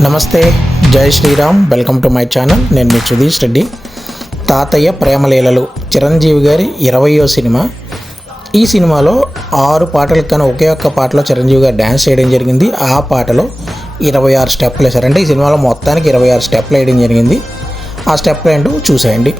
నమస్తే, జై Sriram. Welcome to my channel. నేను మీ సుధీష్ రెడ్డి. తాతయ్య ప్రేమలీలలు చిరంజీవి గారి 20వ సినిమా. ఈ సినిమాలో 6 పాటలకు కానీ ఒకే ఒక్క పాటలో చిరంజీవి గారు డ్యాన్స్ చేయడం జరిగింది. ఆ పాటలో 26 స్టెప్పులు వేశారంటే ఈ సినిమాలో మొత్తానికి 26 స్టెప్పులు వేయడం జరిగింది. ఆ స్టెప్పులు ఏంటో చూసేయండి.